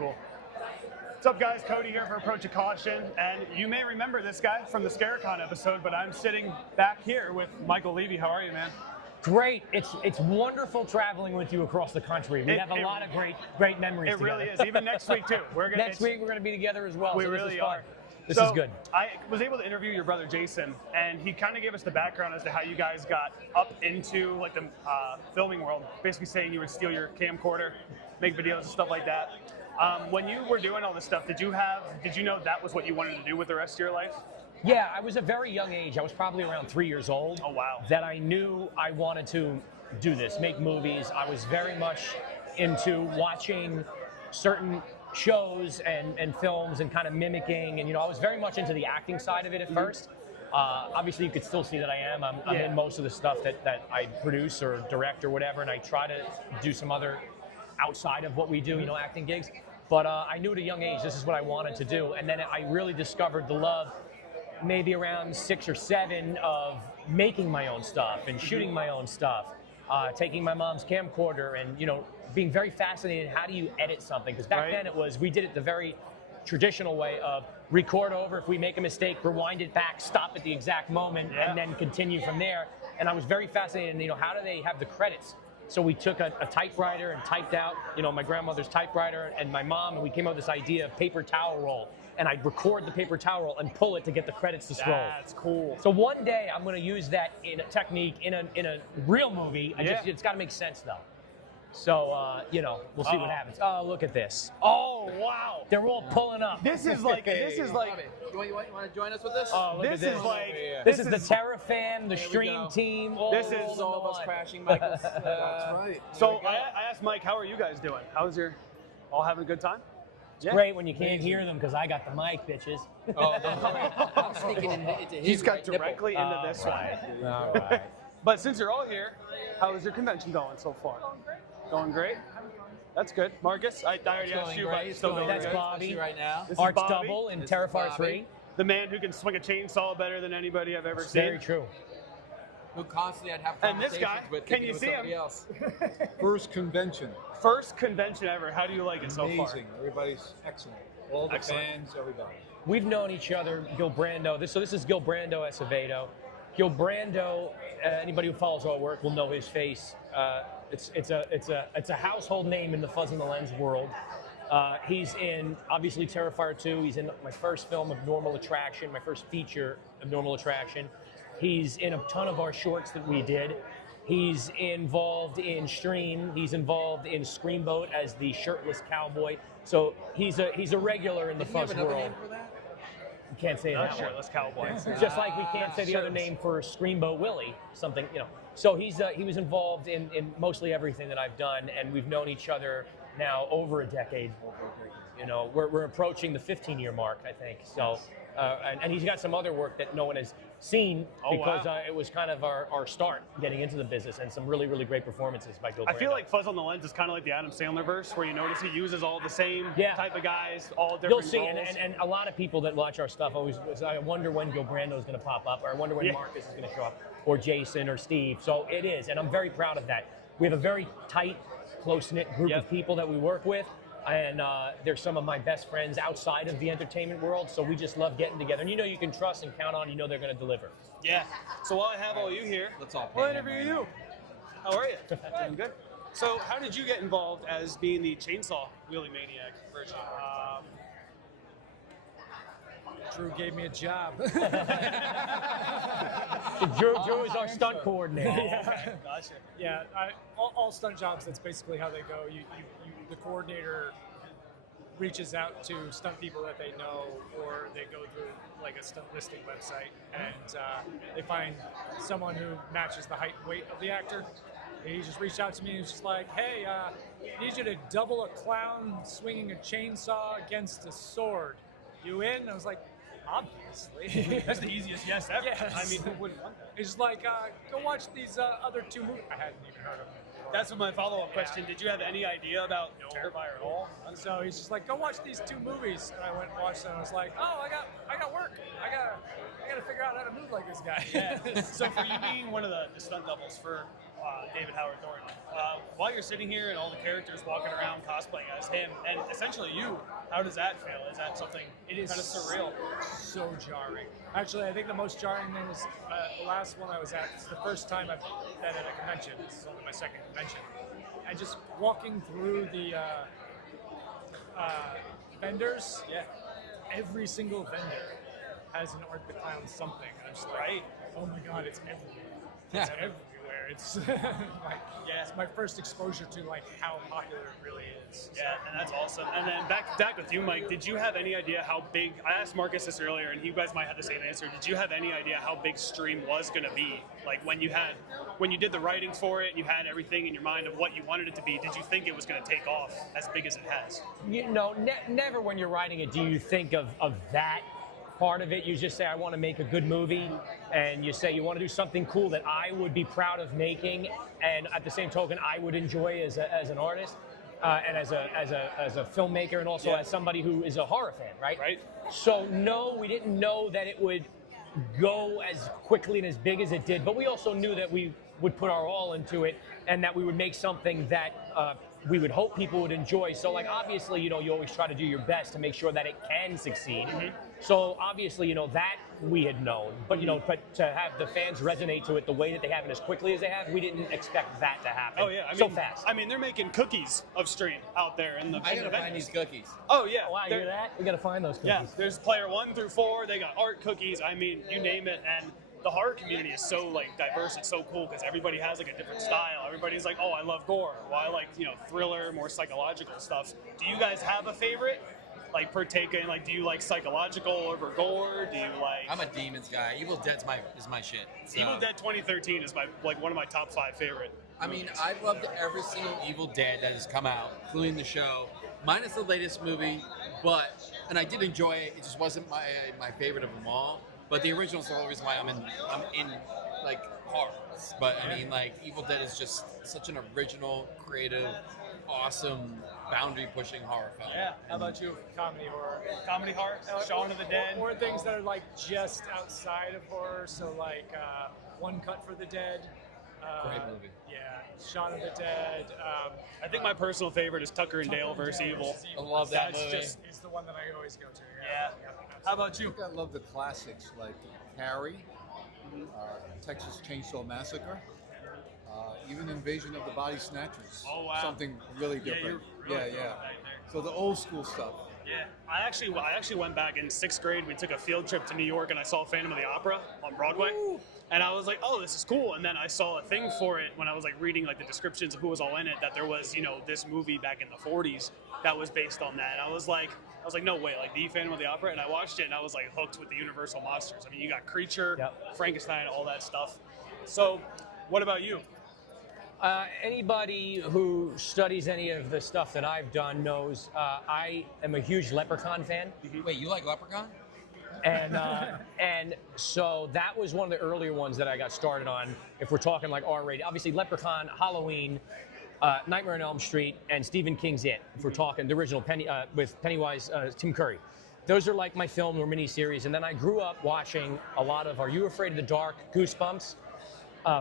cool. What's up, guys? Cody here for Approach of Caution, and you may remember this guy from the ScareCon episode, but I'm sitting back here with Michael Leavy. How are you, man? Great. It's wonderful traveling with you across the country. We have a lot of great memories together. It really is. Even next week, too. Next week, we're going to be together as well. We really are. This is good. I was able to interview your brother, Jason, and he kind of gave us the background as to how you guys got up into like the filming world, basically saying you would steal your camcorder, make videos and stuff like that. When you were doing all this stuff, did you know that was what you wanted to do with the rest of your life? Yeah, I was a very young age. I was probably around 3 years old. Oh, wow. That I knew I wanted to do this, make movies. I was very much into watching certain shows and films and kind of mimicking. And, I was very much into the acting side of it at first. Obviously, you could still see that I am. I'm in most of the stuff that I produce or direct or whatever, and I try to do some other outside of what we do, acting gigs. But I knew at a young age this is what I wanted to do. And then I really discovered the love maybe around 6 or 7 of making my own stuff and shooting my own stuff, taking my mom's camcorder and, being very fascinated. How do you edit something? Because back then we did it the very traditional way of record over. If we make a mistake, rewind it back, stop at the exact moment, and then continue from there. And I was very fascinated in, how do they have the credits? So we took a typewriter and typed out, my grandmother's typewriter and my mom, and we came up with this idea of paper towel roll. And I'd record the paper towel roll and pull it to get the credits to scroll. That's cool. So one day I'm going to use that in a technique in a real movie. It's got to make sense though. So we'll see what happens. Oh, look at this. Oh, wow. They're all pulling up. This is like. You want to join us with this? Oh, look at this. This is the Terra the stream team. This is all of us crashing, Michael. That's right. So I asked Mike, how are you guys doing? How's your all having a good time? It's great when you can't hear them because I got the mic, bitches. Oh, I'm sneaking into his He's got directly into this one. All right. But since you're all here, how is your convention going so far? Going great. That's good. Marcus, I already asked you, but still going That's good. Bobby. Right now. Arch double in Terrifier 3. The man who can swing a chainsaw better than anybody I've ever seen. Very true. Who constantly I'd have And this conversations guy, with. can you see him? Else. First convention. First convention ever. How do you like it so far? Amazing. Everybody's excellent. All the fans, everybody. We've known each other, Gilbrando. So this is Gilbrando Acevedo. Gilbrando, anybody who follows our work will know his face. It's a household name in the Fuzz and the Lens world. He's in, obviously, Terrifier 2. He's in my first film, Abnormal Attraction, my first feature, Abnormal Attraction. He's in a ton of our shorts that we did. He's involved in Stream. He's involved in Screamboat as the shirtless cowboy. So he's a regular in the Fuzz world. Name for that? You can't say that Shirtless cowboy. Just like we can't say the other name for Screamboat Willie, something, So he was involved in mostly everything that I've done, and we've known each other now over a decade. We're approaching the 15-year mark, I think. So, and he's got some other work that no one has seen because it was kind of our start getting into the business, and some really, really great performances by Gilbrando. I feel like Fuzz on the Lens is kind of like the Adam Sandler verse, where you notice he uses all the same type of guys, all different You'll see, roles. and a lot of people that watch our stuff always, I wonder when Gilbrando is going to pop up, or I wonder when Marcus is going to show up, or Jason or Steve. So it is, and I'm very proud of that. We have a very tight, close-knit group of people that we work with. And they're some of my best friends outside of the entertainment world, so we just love getting together. And you can trust and count on, they're going to deliver. Yeah. So while I have all you here, we'll interview you. How are you? Doing good. So how did you get involved as being the chainsaw wheelie maniac version? Drew gave me a job. Drew is our stunt coordinator. Okay, gotcha. Yeah, all stunt jobs, that's basically how they go. The coordinator reaches out to stunt people that they know, or they go through like a stunt listing website, and they find someone who matches the height and weight of the actor. And he just reached out to me and was just like, hey, I need you to double a clown swinging a chainsaw against a sword. You in? And I was like, obviously. That's the easiest yes ever. Yes. I mean, who wouldn't want that? He's just like, go watch these other 2 movies. I hadn't even heard of them. That's my follow-up question. Did you have any idea about Terrifier at all? So he's just like, go watch these 2 movies. And I went and watched them. And I was like, oh, I got work. I gotta figure out how to move like this guy. Yeah. So for you being one of the stunt doubles for David Howard Thornton. While you're sitting here and all the characters walking around cosplaying as him, and essentially you, how does that feel? Is that something It is kind of surreal? So jarring. Actually, I think the most jarring thing was the last one I was at. It's the first time I've been at a convention. This is only my second convention. And just walking through the vendors, every single vendor has an Art the Clown something. And I'm just like, oh my God, it's everywhere. It's everywhere. It's it's my first exposure to like how popular it really is. Yeah, and that's awesome. And then back with you, Mike. Did you have any idea how big? I asked Marcus this earlier, and you guys might have the same answer. Did you have any idea how big Stream was going to be? Like when you did the writing for it, and you had everything in your mind of what you wanted it to be. Did you think it was going to take off as big as it has? You know, never when you're writing it do you think of that part of it. You just say, I want to make a good movie, and you say you want to do something cool that I would be proud of making, and at the same token, I would enjoy as an artist, and as a filmmaker, and also as somebody who is a horror fan, right? Right. So no, we didn't know that it would go as quickly and as big as it did, but we also knew that we would put our all into it, and that we would make something that we would hope people would enjoy. So like obviously, you know, you always try to do your best to make sure that it can succeed. So obviously, you know, that we had known, but you know, but to have the fans resonate to it the way that they have and as quickly as they have, we didn't expect that to happen. Oh yeah, so fast. I mean, they're making cookies of Stream out there in the. I in gotta the find vendors. these cookies. Oh yeah. Oh, wow, you hear that? We gotta find those cookies. Yeah, there's player 1 through 4. They got art cookies. I mean, you name it. And the horror community is so like diverse. It's so cool because everybody has like a different style. Everybody's like, oh, I love gore. Well, I like thriller, more psychological stuff. Do you guys have a favorite? Like per taken, like do you like psychological over gore? Do you like? I'm a demons guy. Evil Dead's is my shit. So. Evil Dead 2013 is one of my top 5 favorite. I mean, I've loved every single Evil Dead that has come out, including the show, minus the latest movie. And I did enjoy it. It just wasn't my favorite of them all. But the original's the only reason why I'm in like horror. But I mean, like Evil Dead is just such an original, creative, awesome, boundary-pushing horror film. Yeah. How about you? Comedy horror. Comedy horror? Shaun of the Dead? Or things that are like just outside of horror. So like One Cut for the Dead. Great movie. Yeah, Shaun of the Dead. I think my personal favorite is Tucker and Dale versus Evil. I love that That's movie. It's the one that I always go to. Yeah. How about I you? think I love the classics like Carrie, Texas Chainsaw Massacre, even Invasion of the Body Snatchers. Oh, wow. Something really different. you're really yeah. right there. So the old school stuff. Yeah, I actually went back in 6th grade. We took a field trip to New York, and I saw Phantom of the Opera on Broadway. And I was like, oh, this is cool. And then I saw a thing for it when I was like reading like the descriptions of who was all in it, that there was, this movie back in the 40s that was based on that. And I was like, no way, like the Phantom of the Opera. And I watched it, and I was like hooked with the Universal monsters. I mean, you got Creature, Frankenstein, all that stuff. So, what about you? Anybody who studies any of the stuff that I've done knows I am a huge Leprechaun fan. Wait, you like Leprechaun? And so that was one of the earlier ones that I got started on. If we're talking like R-rated, obviously Leprechaun, Halloween, Nightmare on Elm Street, and Stephen King's It. If we're talking the original with Pennywise, Tim Curry. Those are like my film or miniseries. And then I grew up watching a lot of Are You Afraid of the Dark, Goosebumps,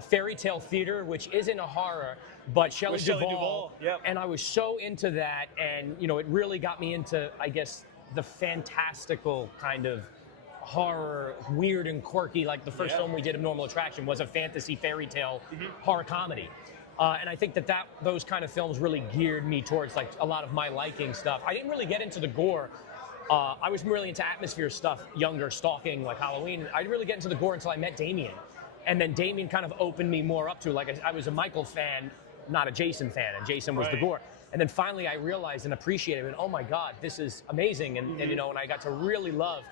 Fairy Tale Theater, which isn't a horror, but Shelley Duvall. Yep. And I was so into that, and it really got me into, I guess, the fantastical kind of horror, weird and quirky. Like the first film we did of Normal Attraction was a fantasy fairy tale horror comedy. And I think that those kind of films really geared me towards like a lot of my liking stuff. I didn't really get into the gore. I was really into atmosphere stuff, younger, stalking, like Halloween. I didn't really get into the gore until I met Damien. And then Damien kind of opened me more up to, like, I was a Michael fan, not a Jason fan, and Jason was the gore. And then finally I realized and appreciated it, and oh my God, this is amazing. And and I got to really love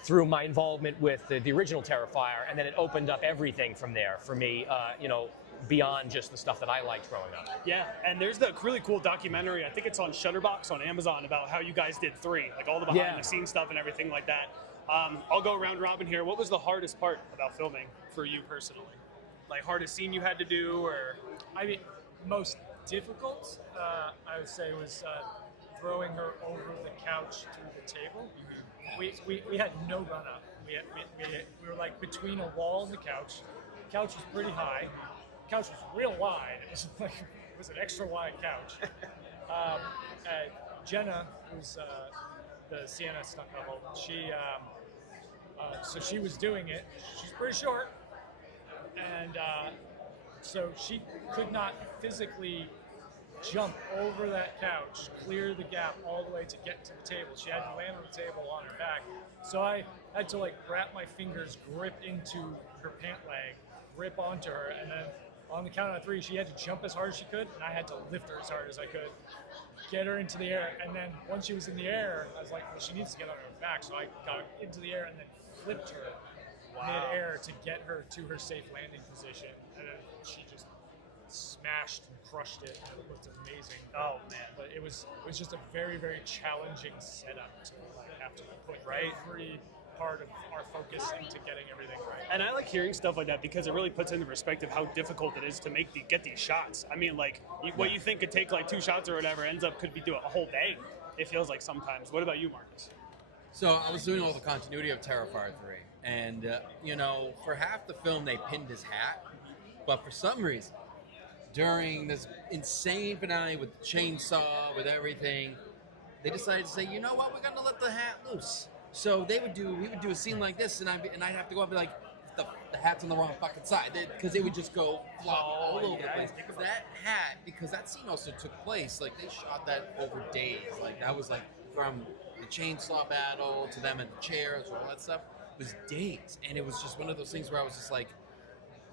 through my involvement with the original Terrifier, and then it opened up everything from there for me, beyond just the stuff that I liked growing up. Yeah, and there's the really cool documentary, I think it's on Shutterbox on Amazon, about how you guys did 3, like all the behind the scenes stuff and everything like that. I'll go round robin here. What was the hardest part about filming for you personally? Like hardest scene you had to do, or? I mean, most difficult, I would say, was throwing her over the couch to the table. We had no run up. We were like between a wall and the couch. The couch was pretty high, couch was real wide. It was like it was an extra wide couch. Jenna, who's the Sienna stunt double, so she was doing it. She's pretty short, and so she could not physically jump over that couch, clear the gap all the way to get to the table. She had to land on the table on her back. So I had to like wrap my fingers, grip into her pant leg, grip onto her, and then on the count of 3, she had to jump as hard as she could, and I had to lift her as hard as I could, get her into the air, and then once she was in the air, I was like, well, she needs to get on her back, so I got into the air and then flipped her mid-air to get her to her safe landing position, and then she just smashed and crushed it, and it looked amazing. Oh man! But it was just a very, very challenging setup to like have to put every part of our focus into getting everything right. And I like hearing stuff like that because it really puts into perspective how difficult it is to get these shots. I mean, like what you think could take like 2 shots or whatever ends up could be doing a whole day. It feels like sometimes. What about you, Marcus? So I was doing all the continuity of Terrifier 3, and for half the film they pinned his hat, but for some reason, during this insane finale with the chainsaw, with everything, they decided to say, you know what, we're gonna let the hat loose. So we would do a scene like this, and I'd have to go up and be like, the hat's on the wrong fucking side, because it would just go flopping all over the place. That hat, because that scene also took place, like they shot that over days. Like that was like from the chainsaw battle to them in the chairs, all that stuff. It was days, and it was just one of those things where I was just like,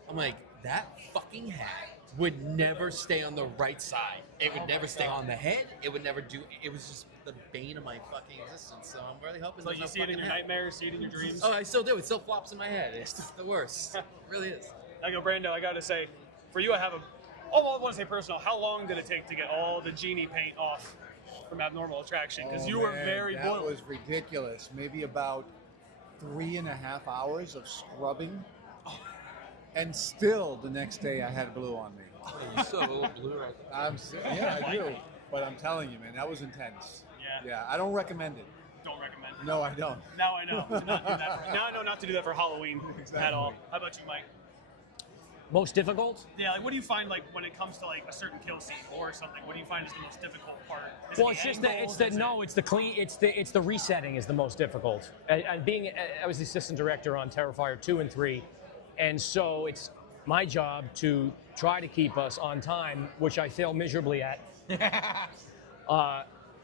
I'm like, that fucking hat would never stay on the right side. It would never stay on the head. It would never do. It was just the bane of my fucking existence. So I'm really hoping. So you see it in your nightmares, see it in your dreams. Oh, I still do. It still flops in my head. It's just the worst. It really is. I go, Brando. I got to say, for you, I have I want to say personal. How long did it take to get all the genie paint off from Abnormal Attraction? Because you were very that boiled. was ridiculous. Maybe about 3.5 hours of scrubbing. And still, the next day, I had blue on me. Oh, you still have a little blue right there. Yeah, I do. But I'm telling you, man, that was intense. Yeah, I don't recommend it. Don't recommend it. No, I don't. Now I know to not do that. Now I know not to do that for Halloween at all. How about you, Mike? Most difficult? Yeah, like what do you find like when it comes to like a certain kill scene or something? What do you find is the most difficult part? Is Well, it it's just angles? it's the resetting is the most difficult. I was the assistant director on Terrifier 2 and 3, and so it's my job to try to keep us on time, which I fail miserably at.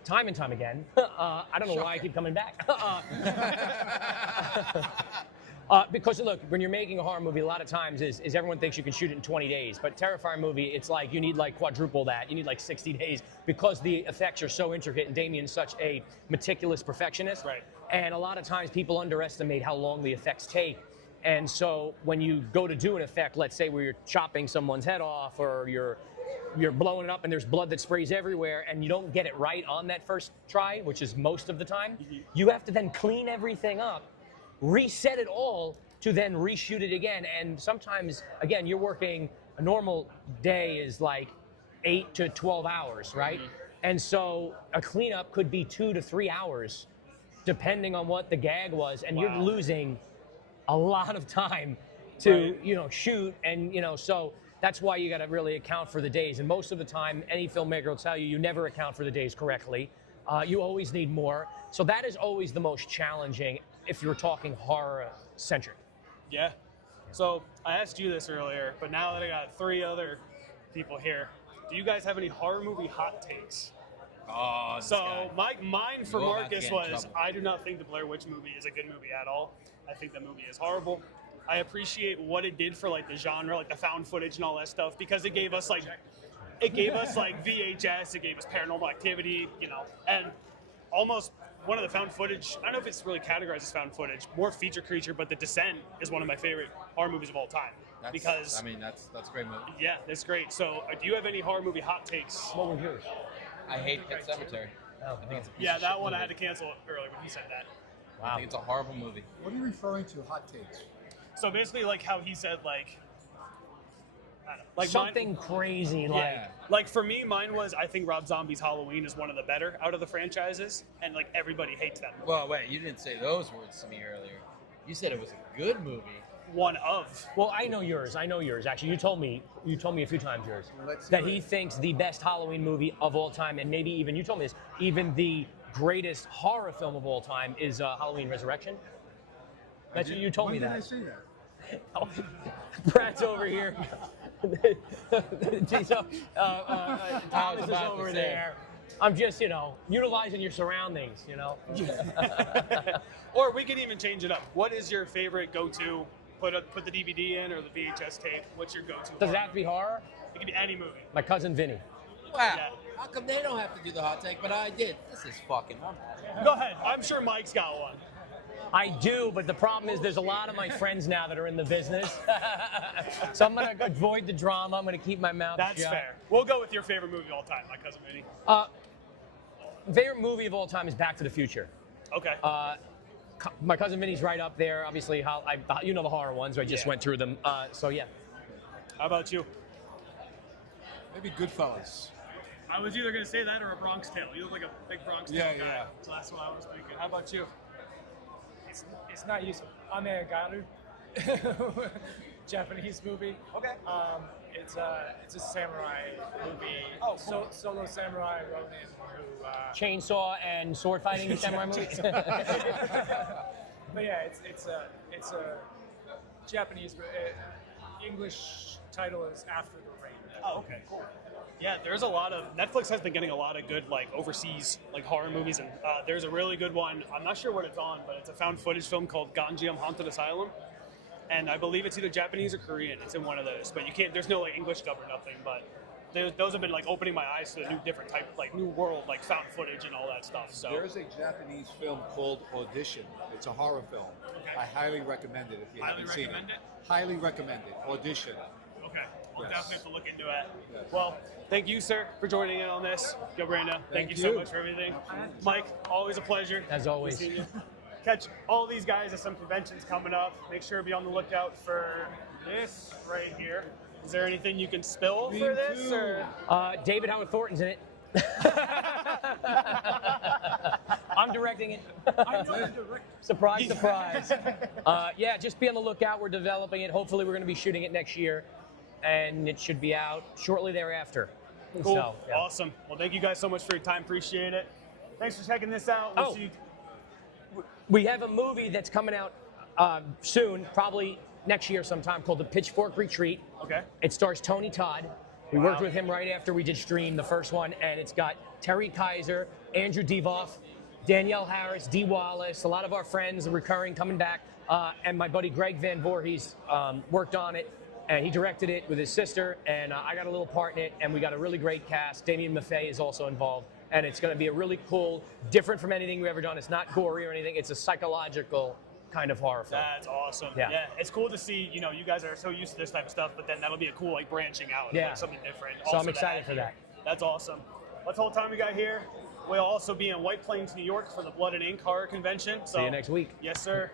Time and time again. I don't know why I keep coming back. Because look, when you're making a horror movie, a lot of times is everyone thinks you can shoot it in 20 days. But Terrifier movie, it's like you need like quadruple that. You need like 60 days because the effects are so intricate and Damien's such a meticulous perfectionist. Right. And a lot of times people underestimate how long the effects take. And so when you go to do an effect, let's say where you're chopping someone's head off or you're blowing it up and there's blood that sprays everywhere and you don't get it right on that first try, which is most of the time, you have to then clean everything up, reset it all to then reshoot it again. And sometimes, again, you're working, a normal day is like 8 to 12 hours, right? And so a cleanup could be 2 to 3 hours, depending on what the gag was, and you're losing a lot of time to, shoot, and, so that's why you got to really account for the days. And most of the time, any filmmaker will tell you, you never account for the days correctly. You always need more. So that is always the most challenging if you're talking horror-centric. Yeah. So I asked you this earlier, but now that I got 3 other people here, do you guys have any horror movie hot takes? Oh, so mine for You're about to Marcus get in was, trouble. I do not think the Blair Witch movie is a good movie at all. I think the movie is horrible. I appreciate what it did for like the genre, like the found footage and all that stuff, because it gave us like VHS, it gave us Paranormal Activity, and almost one of the found footage. I don't know if it's really categorized as found footage, more feature creature, but The Descent is one of my favorite horror movies of all time. That's a great movie. Yeah, that's great. So, do you have any horror movie hot takes? What were yours? I hate Pet Cemetery. Oh, I think it's a piece Yeah, of that shit one I movie. had to cancel earlier when he said that. I think it's a horrible movie. What are you referring to, hot takes? So basically, like how he said, like, I don't know, like something crazy, like for me, mine was I think Rob Zombie's Halloween is one of the better out of the franchises, and like everybody hates that movie. Well, wait, you didn't say those words to me earlier. You said it was a good movie. one of. Well, I know yours. I know yours. Actually, you told me a few times yours Let's that hear he it. thinks the best Halloween movie of all time, and maybe even you told me this, even the greatest horror film of all time is Halloween Resurrection. That's what you told me When that. did I say that? Oh, Brad's over here. So, Thomas is about over to say. there. I'm just, utilizing your surroundings, Or we could even change it up. What is your favorite go-to? Put the DVD in or the VHS tape. What's your go-to? Does it have to be horror? It could be any movie. My cousin Vinny. Wow. Yeah. How come they don't have to do the hot take, but I did? This is fucking wrong. Go ahead. I'm sure Mike's got one. I do, but the problem is there's a lot of my friends now that are in the business. So I'm going to avoid the drama. I'm going to keep my mouth That's shut. fair. We'll go with your favorite movie of all time, my cousin Vinny. Favorite movie of all time is Back to the Future. Okay. My cousin Vinny's right up there. Obviously, you know the horror ones. I just went through them. So yeah. How about you? Maybe Goodfellas. I was either going to say that or A Bronx Tale. You look like a big Bronx Tale Yeah, guy. yeah. So that's what I was thinking. How about you? It's not useful. Amegaru, Japanese movie. Okay. It's a samurai movie. Oh, cool. Solo samurai Ronin who. Chainsaw and sword fighting in samurai movies. But yeah, it's a Japanese. English title is After the Rain. Oh, okay, cool. Yeah, there's a lot of Netflix has been getting a lot of good overseas horror movies, and there's a really good one. I'm not sure what it's on, but it's a found footage film called Ganjiam Haunted Asylum, and I believe it's either Japanese or Korean. It's in one of those, but you can't. There's no English dub or nothing. But those have been opening my eyes to a new different type, new world, found footage and all that stuff. So There's a Japanese film called Audition. It's a horror film. Okay. I highly recommend it if you Highly haven't seen recommend it. it? Highly recommend it. Audition. okay, we'll Yes. definitely have to look into it. Yes. Well, thank you, sir, for joining in on this. Gilbrando, thank you so much for everything. Mike, always a pleasure. As always. Good seeing you. Catch all these guys at some conventions coming up. Make sure to be on the lookout for this right here. Is there anything you can spill for this? Or? David Howard Thornton's in it. I'm directing it. I know the director. Surprise, surprise. Yeah, just be on the lookout. We're developing it. Hopefully, we're going to be shooting it next year, and it should be out shortly thereafter. Cool. So, yeah. Awesome. Well, thank you guys so much for your time. Appreciate it. Thanks for checking this out. We'll Oh. see you. We have a movie that's coming out soon, probably next year sometime, called The Pitchfork Retreat. Okay. It stars Tony Todd. We worked with him right after we did Stream, the first one, and it's got Terry Kaiser, Andrew Devoff, Danielle Harris, Dee Wallace, a lot of our friends recurring coming back, and my buddy Greg Van Voorhees worked on it, and he directed it with his sister, and I got a little part in it, and we got a really great cast. Damien Maffei is also involved, and it's going to be a really cool, different from anything we've ever done. It's not gory or anything. It's a psychological kind of horror film. That's awesome. Yeah. It's cool to see, you guys are so used to this type of stuff, but then that'll be a cool, branching out, Yeah. something different. So also I'm excited add for here. that. That's awesome. That's the whole time we got here. We'll also be in White Plains, New York for the Blood and Ink Horror Convention. So, See you next week. Yes, sir.